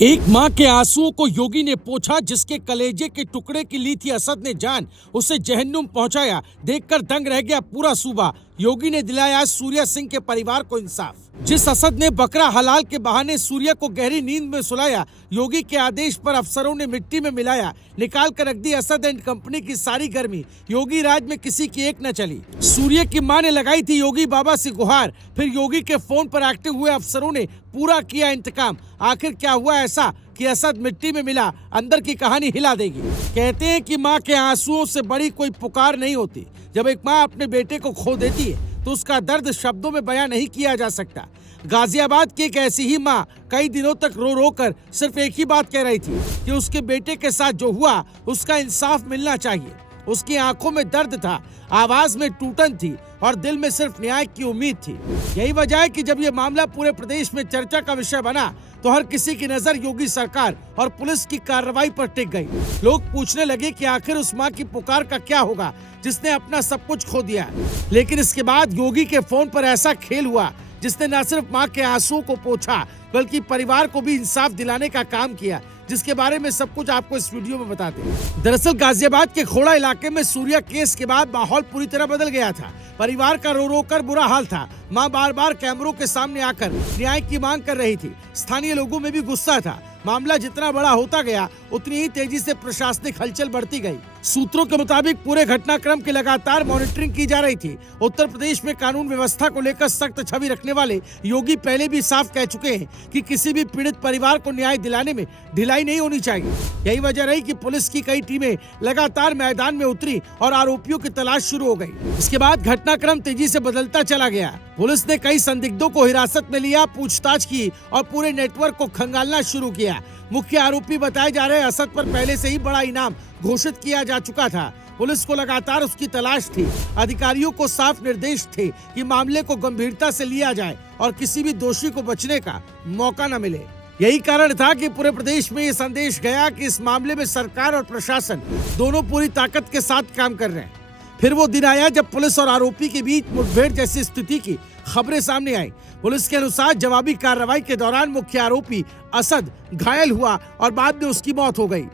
एक मां के आंसुओं को योगी ने पोंछा, जिसके कलेजे के टुकड़े की ली थी असद ने जान, उसे जहन्नुम पहुंचाया। देखकर दंग रह गया पूरा सूबा। योगी ने दिलाया आज सूर्या सिंह के परिवार को इंसाफ। जिस असद ने बकरा हलाल के बहाने सूर्या को गहरी नींद में सुलाया, योगी के आदेश पर अफसरों ने मिट्टी में मिलाया, निकाल कर रख दी असद एंड कंपनी की सारी गर्मी। योगी राज में किसी की एक न चली। सूर्य की मां ने लगाई थी योगी बाबा से गुहार, फिर योगी के फोन पर एक्टिव हुए अफसरों ने पूरा किया इंतकाम। आखिर क्या हुआ ऐसा कि असद मिट्टी में मिला? अंदर की कहानी हिला देगी। कहते हैं कि माँ के आंसुओं से बड़ी कोई पुकार नहीं होती। जब एक माँ अपने बेटे को खो देती है तो उसका दर्द शब्दों में बयां नहीं किया जा सकता। गाजियाबाद की एक ऐसी ही माँ कई दिनों तक रो रो कर सिर्फ एक ही बात कह रही थी कि उसके बेटे के साथ जो हुआ उसका इंसाफ मिलना चाहिए। उसकी आंखों में दर्द था, आवाज में टूटन थी और दिल में सिर्फ न्याय की उम्मीद थी। यही वजह है कि जब ये मामला पूरे प्रदेश में चर्चा का विषय बना तो हर किसी की नजर योगी सरकार और पुलिस की कार्रवाई पर टिक गई। लोग पूछने लगे कि आखिर उस माँ की पुकार का क्या होगा जिसने अपना सब कुछ खो दिया। लेकिन इसके बाद योगी के फोन पर ऐसा खेल हुआ जिसने न सिर्फ माँ के आंसुओं को पोंछा बल्कि परिवार को भी इंसाफ दिलाने का काम किया, जिसके बारे में सब कुछ आपको इस वीडियो में बताते हैं। दरअसल गाजियाबाद के खोड़ा इलाके में सूर्या केस के बाद माहौल पूरी तरह बदल गया था। परिवार का रो रो कर बुरा हाल था। मां बार बार कैमरों के सामने आकर न्याय की मांग कर रही थी। स्थानीय लोगों में भी गुस्सा था। मामला जितना बड़ा होता गया उतनी ही तेजी से प्रशासनिक हलचल बढ़ती गई। सूत्रों के मुताबिक पूरे घटनाक्रम की लगातार मॉनिटरिंग की जा रही थी। उत्तर प्रदेश में कानून व्यवस्था को लेकर सख्त छवि रखने वाले योगी पहले भी साफ कह चुके हैं कि किसी भी पीड़ित परिवार को न्याय दिलाने में ढिलाई नहीं होनी चाहिए। यही वजह रही कि पुलिस की कई टीमें लगातार मैदान में उतरी और आरोपियों की तलाश शुरू हो गई। इसके बाद घटनाक्रम तेजी से बदलता चला गया। पुलिस ने कई संदिग्धों को हिरासत में लिया, पूछताछ की और पूरे नेटवर्क को खंगालना शुरू किया। मुख्य आरोपी बताए जा रहे असद पर पहले से ही बड़ा इनाम घोषित किया जा चुका था। पुलिस को लगातार उसकी तलाश थी। अधिकारियों को साफ निर्देश थे कि मामले को गंभीरता से लिया जाए और किसी भी दोषी को बचने का मौका न मिले। यही कारण था कि पूरे प्रदेश में ये संदेश गया कि इस मामले में सरकार और प्रशासन दोनों पूरी ताकत के साथ काम कर रहे हैं। फिर वो दिन आया जब पुलिस और आरोपी के बीच मुठभेड़ जैसी स्थिति की खबरें सामने आई। पुलिस के अनुसार जवाबी कार्रवाई के दौरान मुख्य आरोपी असद घायल हुआ और बाद में उसकी मौत हो गई।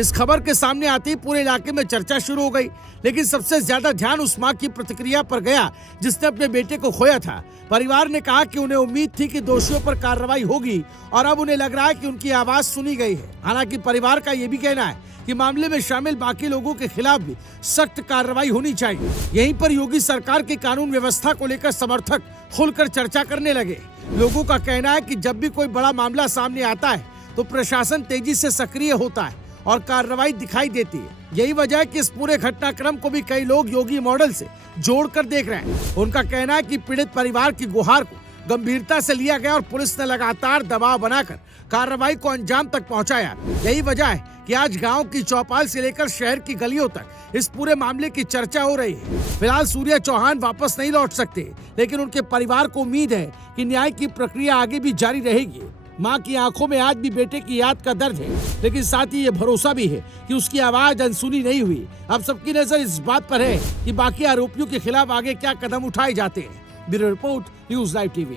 इस खबर के सामने आते ही पूरे इलाके में चर्चा शुरू हो गई। लेकिन सबसे ज्यादा ध्यान उस मां की प्रतिक्रिया पर गया जिसने अपने बेटे को खोया था। परिवार ने कहा कि उन्हें उम्मीद थी कि दोषियों पर कार्रवाई होगी और अब उन्हें लग रहा है कि उनकी आवाज सुनी गई है। हालांकि परिवार का ये भी कहना है कि मामले में शामिल बाकी लोगों के खिलाफ भी सख्त कार्रवाई होनी चाहिए। यहीं पर योगी सरकार की कानून व्यवस्था को लेकर समर्थक खुलकर चर्चा करने लगे। लोगों का कहना है कि जब भी कोई बड़ा मामला सामने आता है तो प्रशासन तेजी से सक्रिय होता है और कार्रवाई दिखाई देती है। यही वजह है कि इस पूरे घटनाक्रम को भी कई लोग योगी मॉडल से जोड़कर देख रहे हैं। उनका कहना है कि पीड़ित परिवार की गुहार को गंभीरता से लिया गया और पुलिस ने लगातार दबाव बनाकर कार्रवाई को अंजाम तक पहुंचाया। यही वजह है कि आज गांव की चौपाल से लेकर शहर की गलियों तक इस पूरे मामले की चर्चा हो रही है। फिलहाल सूर्या चौहान वापस नहीं लौट सकते, लेकिन उनके परिवार को उम्मीद है कि न्याय की प्रक्रिया आगे भी जारी रहेगी। मां की आंखों में आज भी बेटे की याद का दर्द है, लेकिन साथ ही ये भरोसा भी है कि उसकी आवाज अनसुनी नहीं हुई। अब सबकी नजर इस बात पर है कि बाकी आरोपियों के खिलाफ आगे क्या कदम उठाए जाते हैं। Bureau report, news live TV.